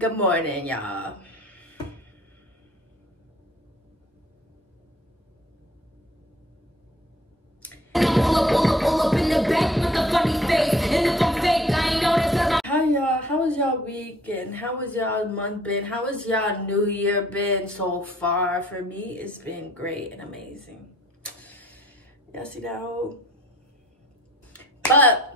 Good morning, y'all. How y'all? How was y'all weekend? How was y'all month been? How was y'all new year been so far? For me, it's been great and amazing. Y'all see that hole? But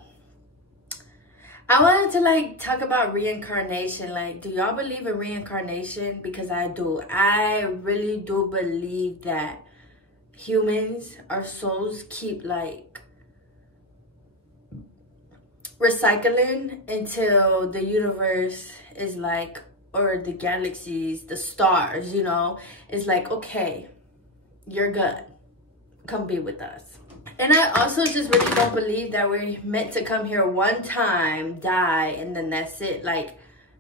I wanted to talk about reincarnation. Do y'all believe in reincarnation? Because I do. I really do believe that humans, our souls keep recycling until the universe is or the galaxies, the stars, it's okay, you're good, come be with us. And I also just really don't believe that we're meant to come here one time, die, and then that's it.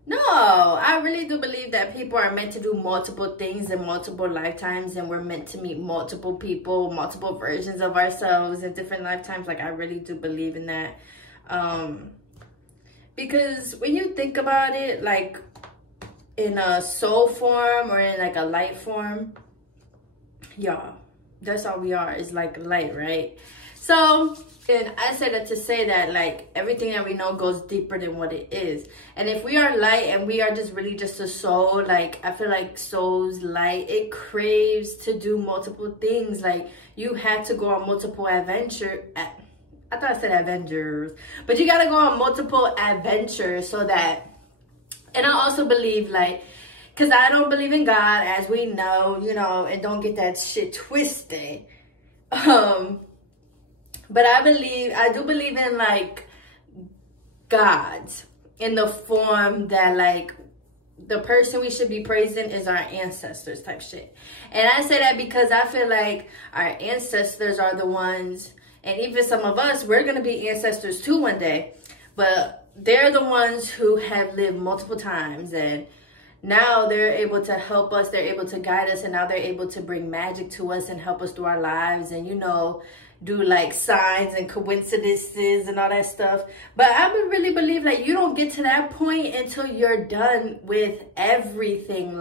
No, I really do believe that people are meant to do multiple things in multiple lifetimes, and we're meant to meet multiple people, multiple versions of ourselves in different lifetimes. I really do believe in that. Because when you think about it, in a soul form or in a light form, y'all, that's all we are, is light, right? So, and I said that to say that everything that we know goes deeper than what it is. And if we are light and we are just really just a soul, I feel like soul's light, it craves to do multiple things. You have to go on multiple adventures. I thought I said Avengers, but you gotta go on multiple adventures so that, and I also believe because I don't believe in God, as we know, and don't get that shit twisted. But I do believe in gods in the form that the person we should be praising is our ancestors type shit. And I say that because I feel like our ancestors are the ones, and even some of us, we're going to be ancestors too one day. But they're the ones who have lived multiple times. And now they're able to help us. They're able to guide us. And now they're able to bring magic to us and help us through our lives. And, do signs and coincidences and all that stuff. But I would really believe you don't get to that point until you're done with everything.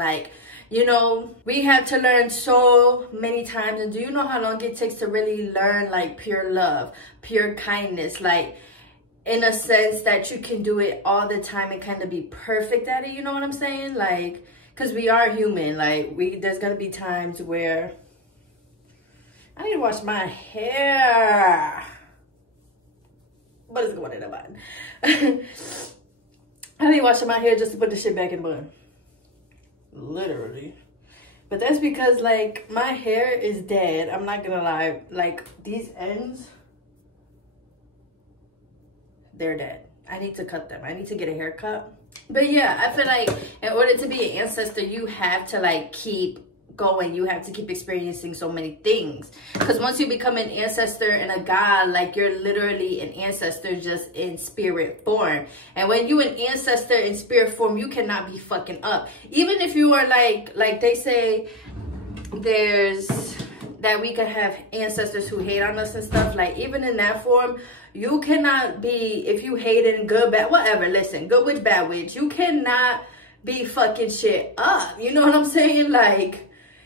We have to learn so many times. And do you know how long it takes to really learn pure love, pure kindness, in a sense that you can do it all the time and kind of be perfect at it? You know what I'm saying? Because we are human. There's going to be times where I need to wash my hair. What is going in the bun? I need to wash my hair just to put the shit back in the bun. Literally. But that's because my hair is dead. I'm not gonna lie. These ends, they're dead. I need to cut them. I need to get a haircut. But yeah, I feel in order to be an ancestor, you have to keep going. You have to keep experiencing so many things, because once you become an ancestor and a god, you're literally an ancestor just in spirit form. And when you an ancestor in spirit form, you cannot be fucking up. Even if you are like they say there's that we could have ancestors who hate on us and stuff, even in that form, you cannot be, if you hate in good, bad, whatever, listen, good witch, bad witch, you cannot be fucking shit up. You know what I'm saying?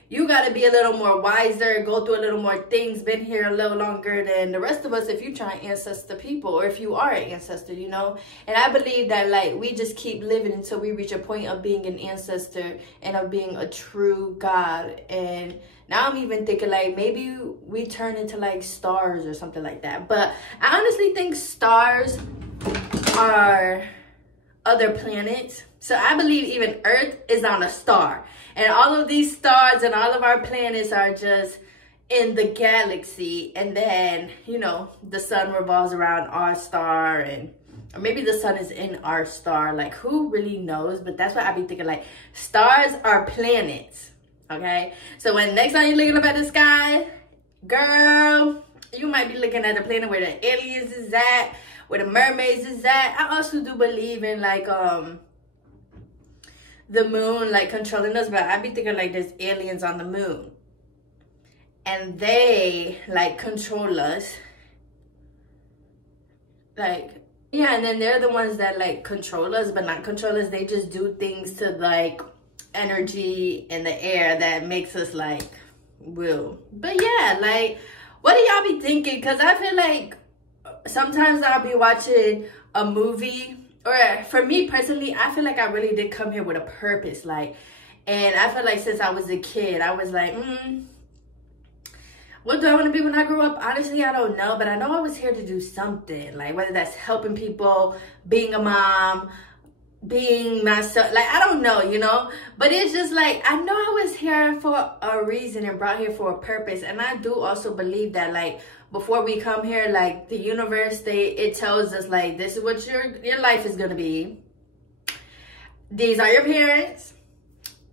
You got to be a little more wiser, go through a little more things, been here a little longer than the rest of us if you try and ancestor people, or if you are an ancestor, And I believe that, we just keep living until we reach a point of being an ancestor and of being a true God. And now I'm even thinking, maybe we turn into, stars or something like that. But I honestly think stars are other planets. So I believe even Earth is on a star. And all of these stars and all of our planets are just in the galaxy. And then, the sun revolves around our star. Or maybe the sun is in our star. Who really knows? But that's what I be thinking. Stars are planets. Okay? So when next time you're looking up at the sky, girl, you might be looking at the planet where the aliens is at, where the mermaids is at. I also do believe in the moon controlling us, but I be thinking there's aliens on the moon and they control us Yeah, and then they're the ones that like control us, but not control us. They just do things to like energy in the air that makes us like will. But yeah, like, what do y'all be thinking? Because I feel like sometimes I'll be watching a movie, or for me personally, I feel like I really did come here with a purpose. Like, and I feel like since I was a kid, I was like, what do I want to be when I grow up? Honestly, I don't know, but I know I was here to do something. Like, whether that's helping people, being a mom, being myself, like, I don't know, you know? But it's just like, I know I was here for a reason and brought here for a purpose. And I do also believe that, like, before we come here, like, the universe, it tells us, like, this is what your life is going to be. These are your parents,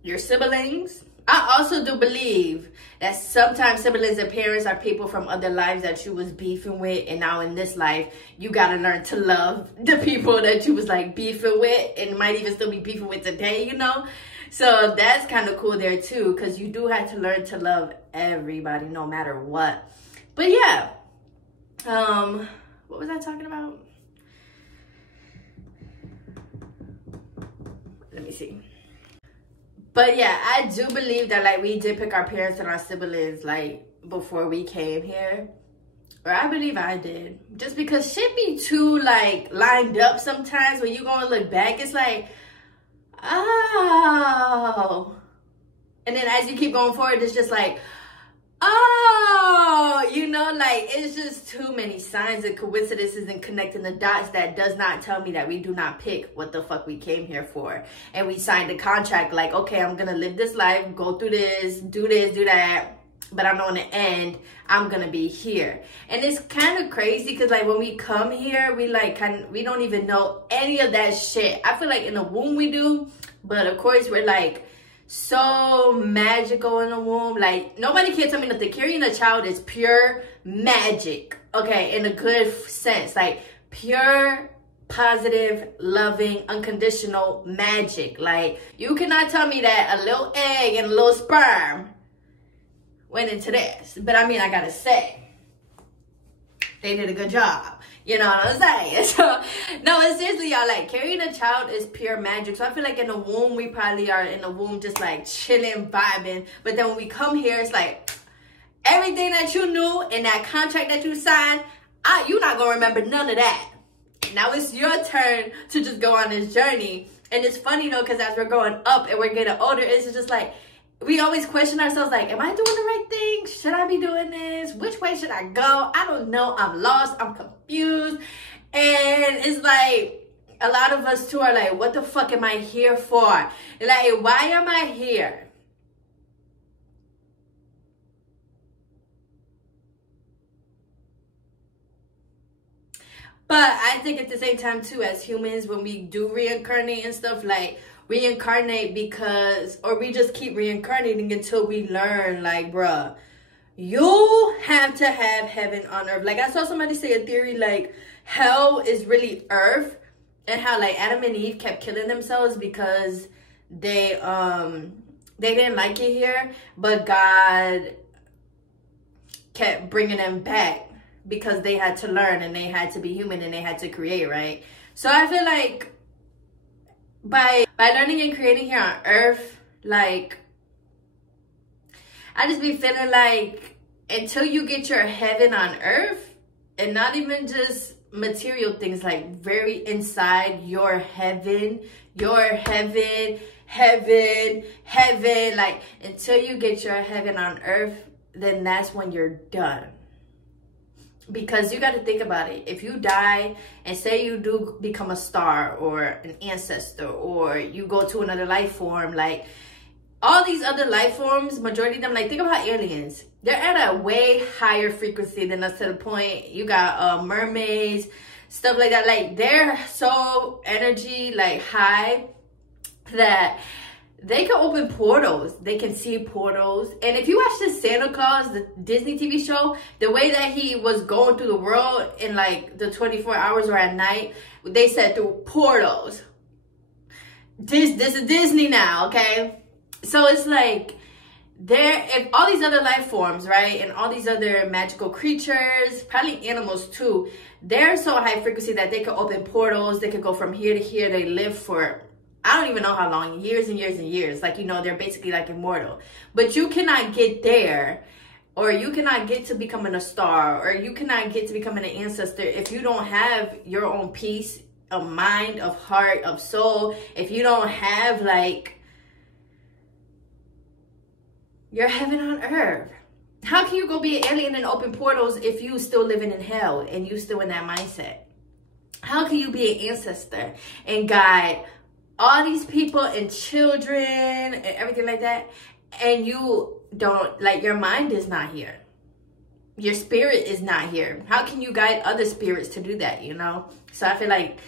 your siblings. I also do believe that sometimes siblings and parents are people from other lives that you was beefing with, and now in this life you gotta learn to love the people that you was like beefing with, and might even still be beefing with today, you know? So that's kind of cool there too, because you do have to learn to love everybody no matter what. But yeah, what was I talking about? Let me see. But yeah, I do believe that, like, we did pick our parents and our siblings, like, before we came here. Or I believe I did. Just because shit be too, like, lined up sometimes. When you go and look back, it's like, oh. And then as you keep going forward, it's just like, oh, you know, like, it's just too many signs and coincidences and connecting the dots that does not tell me that we do not pick what the fuck we came here for. And we signed a contract like, okay, I'm gonna live this life, go through this, do that, but I know in the end, I'm gonna be here. And it's kind of crazy because, like, when we come here, we like we don't even know any of that shit. I feel like in the womb we do, but of course we're like so magical in the womb. Like, nobody can tell me nothing. Carrying a child is pure magic, okay, in a good sense. Like, pure, positive, loving, unconditional magic. Like, you cannot tell me that a little egg and a little sperm went into this. But I mean, I gotta say, they did a good job. You know what I'm saying? So, no, it's seriously, y'all, like, carrying a child is pure magic. So I feel like in the womb, we probably are in the womb just, like, chilling, vibing. But then when we come here, it's like, everything that you knew in that contract that you signed, you're not going to remember none of that. Now it's your turn to just go on this journey. And it's funny, though, because as we're growing up and we're getting older, it's just like, we always question ourselves, like, am I doing the right thing? Should I be doing this? Which way should I go? I don't know. I'm lost. I'm confused. And it's like, a lot of us too are like, what the fuck am I here for? Like, why am I here? But I think at the same time too, as humans, when we do reincarnate and stuff, like, reincarnate because, or we just keep reincarnating until we learn, like, bruh, you have to have heaven on earth. Like, I saw somebody say a theory, like, hell is really earth, and how, like, Adam and Eve kept killing themselves because they didn't like it here, but God kept bringing them back because they had to learn and they had to be human and they had to create, right? So I feel like by learning and creating here on earth, like, I just be feeling like until you get your heaven on earth, and not even just material things, like very inside your heaven, like, until you get your heaven on earth, then that's when you're done. Because you got to think about it. If you die and say you do become a star or an ancestor, or you go to another life form, like, all these other life forms, majority of them, like, think about aliens. They're at a way higher frequency than us, to the point you got mermaids, stuff like that. Like, they're so energy, like, high that they can open portals. They can see portals. And if you watch the Santa Claus, the Disney TV show, the way that he was going through the world in, like, the 24 hours or at night, they said through portals. This is Disney now, okay? So it's like, if all these other life forms, right, and all these other magical creatures, probably animals too, they're so high frequency that they could open portals. They could go from here to here. They live for, I don't even know how long, years and years and years. Like, you know, they're basically like immortal. But you cannot get there, or you cannot get to becoming a star, or you cannot get to becoming an ancestor if you don't have your own peace of mind, of heart, of soul. If you don't have, like, your heaven on earth. How can you go be an alien and open portals if you still living in hell and you still in that mindset? How can you be an ancestor and guide all these people and children and everything like that, and you don't, like, your mind is not here, your spirit is not here? How can you guide other spirits to do that, you know? So I feel like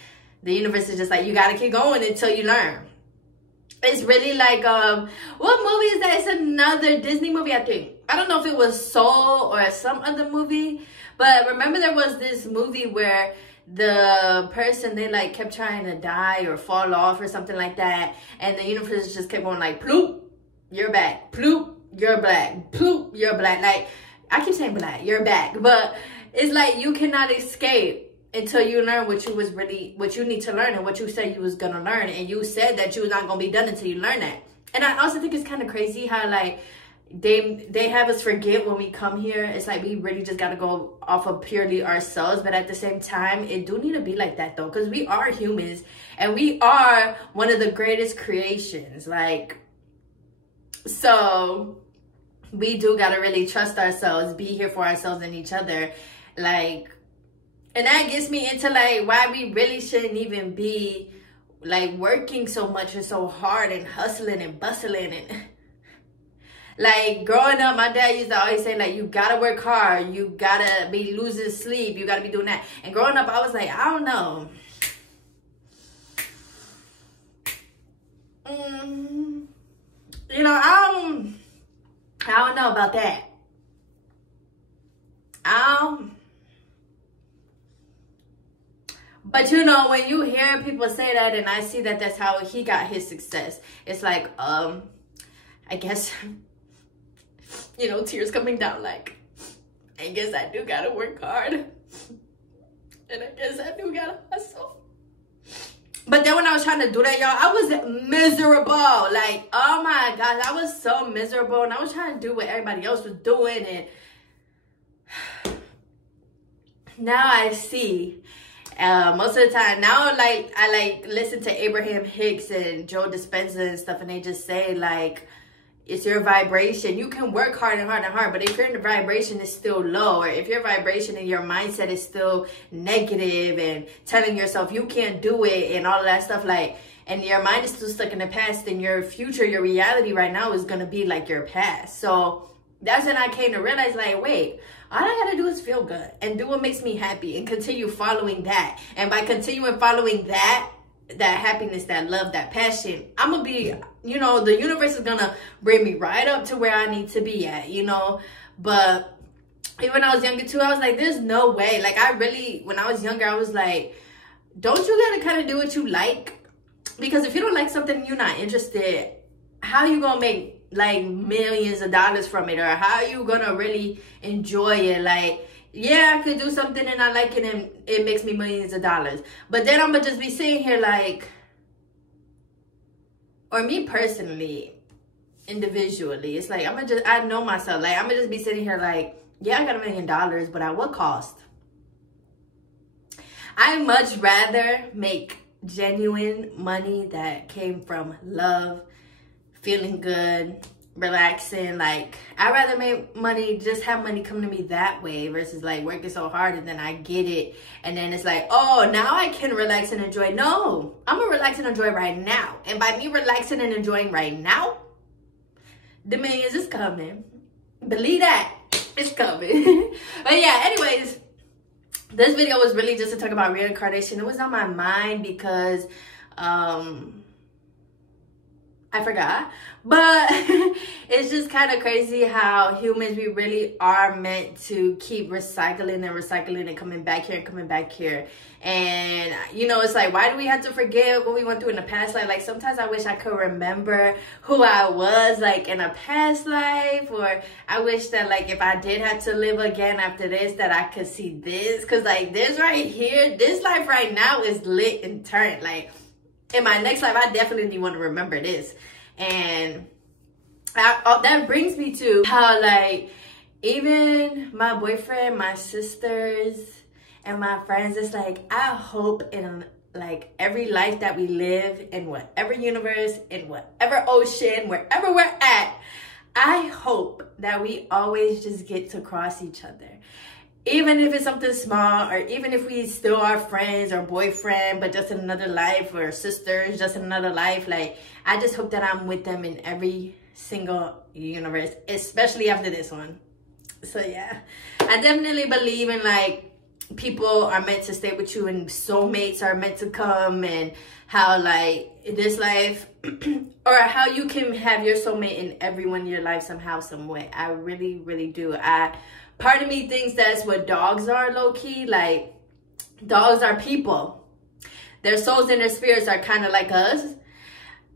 the universe is just like, you got to keep going until you learn. It's really like, what movie is that? It's another Disney movie, I think. I don't know if it was Soul or some other movie, but remember there was this movie where the person, they like kept trying to die or fall off or something like that, and the universe just kept going like, ploop, you're back, ploop, you're black, ploop, you're black. Like, I keep saying black, you're back, but it's like you cannot escape until you learn what you need to learn, and what you said you was gonna learn, and you said that you was not gonna be done until you learn that. And I also think it's kind of crazy how, like, they have us forget when we come here. It's like we really just gotta go off of purely ourselves, but at the same time, it do need to be like that though, because we are humans and we are one of the greatest creations. Like, so we do gotta really trust ourselves, be here for ourselves and each other, like. And that gets me into, like, why we really shouldn't even be, like, working so much and so hard and hustling and bustling. And, like, growing up, my dad used to always say, like, you gotta work hard. You gotta be losing sleep. You gotta be doing that. And growing up, I was like, I don't know. You know, I don't know about that. But, you know, when you hear people say that, and I see that that's how he got his success, it's like, I guess, you know, tears coming down, like, I guess I do gotta work hard. And I guess I do gotta hustle. But then when I was trying to do that, y'all, I was miserable. Like, oh my gosh, I was so miserable. And I was trying to do what everybody else was doing. And now I see. Most of the time now, like, I like listen to Abraham Hicks and Joe Dispenza and stuff, and they just say, like, it's your vibration. You can work hard and hard and hard, but if your vibration is still low, or if your vibration and your mindset is still negative and telling yourself you can't do it and all of that stuff, like, and your mind is still stuck in the past, then your future, your reality right now is gonna be like your past. So that's when I came to realize, like, wait, all I gotta do is feel good and do what makes me happy and continue following that. And by continuing following that happiness, that love, that passion, I'm gonna be, you know, the universe is gonna bring me right up to where I need to be at, you know. But even when I was younger too, I was like, there's no way. Like, I really, when I was younger, I was like, don't you gotta kind of do what you like? Because if you don't like something, you're not interested, how you gonna make like millions of dollars from it? Or how you gonna really enjoy it? Like, yeah, I could do something and I like it and it makes me millions of dollars, but then I'm gonna just be sitting here like, or me personally, individually, it's like, I know myself, like, I'm gonna just be sitting here like, yeah, I got $1 million, but at what cost? I much rather make genuine money that came from love, feeling good, relaxing. Like, I'd rather make money, just have money come to me that way, versus like working so hard and then I get it and then it's like, oh, now I can relax and enjoy. No, I'm gonna relax and enjoy right now. And by me relaxing and enjoying right now, the millions is coming. Believe that, it's coming. But yeah, anyways, this video was really just to talk about reincarnation. It was on my mind because I forgot. But it's just kind of crazy how humans, we really are meant to keep recycling and recycling and coming back here and coming back here. And, you know, it's like, why do we have to forget what we went through in the past life? Like, sometimes I wish I could remember who I was, like, in a past life. Or I wish that, like, if I did have to live again after this, that I could see this. Because, like, this right here, this life right now is lit and turned. Like, in my next life, I definitely want to remember this. And that brings me to how, like, even my boyfriend, my sisters, and my friends, it's like, I hope in, like, every life that we live, in whatever universe, in whatever ocean, wherever we're at, I hope that we always just get to cross each other. Even if it's something small, or even if we still are friends or boyfriend, but just in another life, or sisters, just in another life, like, I just hope that I'm with them in every single universe, especially after this one. So yeah, I definitely believe in, like, people are meant to stay with you and soulmates are meant to come, and how, like, this life or how you can have your soulmate in everyone in your life somehow, some way. I really, really do. Part of me thinks that's what dogs are, low-key. Like, dogs are people. Their souls and their spirits are kind of like us.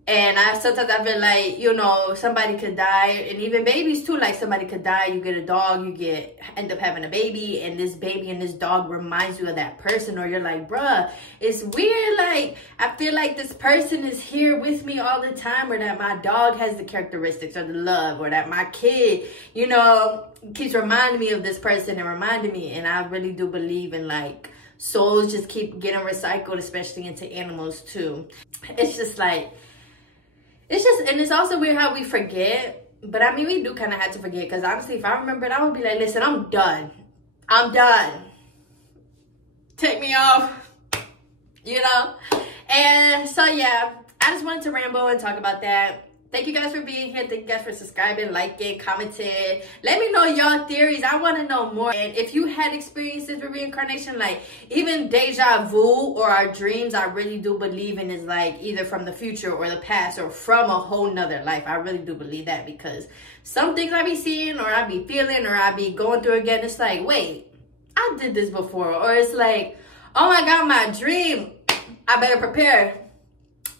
And sometimes I feel like, you know, somebody could die. And even babies too, like, somebody could die. You get a dog, end up having a baby. And this baby and this dog reminds you of that person. Or you're like, bruh, it's weird. Like, I feel like this person is here with me all the time. Or that my dog has the characteristics or the love. Or that my kid, you know, keeps reminding me of this person and reminding me. And I really do believe in, like, souls just keep getting recycled, especially into animals too. It's just like, and it's also weird how we forget. But I mean, we do kind of have to forget, because honestly, if I remember it, I would be like, listen, I'm done. I'm done. Take me off, you know? And so yeah, I just wanted to ramble and talk about that. Thank you guys for being here. Thank you guys for subscribing, liking, commenting. Let me know y'all theories. I want to know more. And if you had experiences with reincarnation, like even deja vu or our dreams, I really do believe in is like either from the future or the past or from a whole nother life. I really do believe that, because some things I be seeing or I be feeling or I be going through again, it's like, wait, I did this before. Or it's like, oh my God, my dream. I better prepare,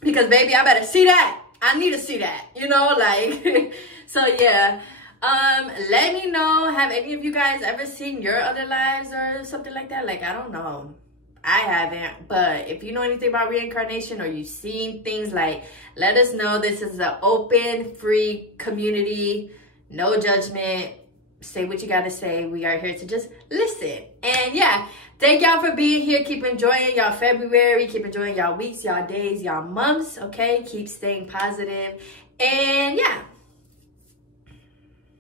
because baby, I better see that. I need to see that, you know, like, so yeah. Let me know, have any of you guys ever seen your other lives or something like that? Like, I don't know. I haven't, but if you know anything about reincarnation or you've seen things, like, let us know. This is an open, free community, no judgment. Say what you gotta say. We are here to just listen. And yeah, thank y'all for being here. Keep enjoying y'all February. Keep enjoying y'all weeks, y'all days, y'all months, okay? Keep staying positive. And yeah,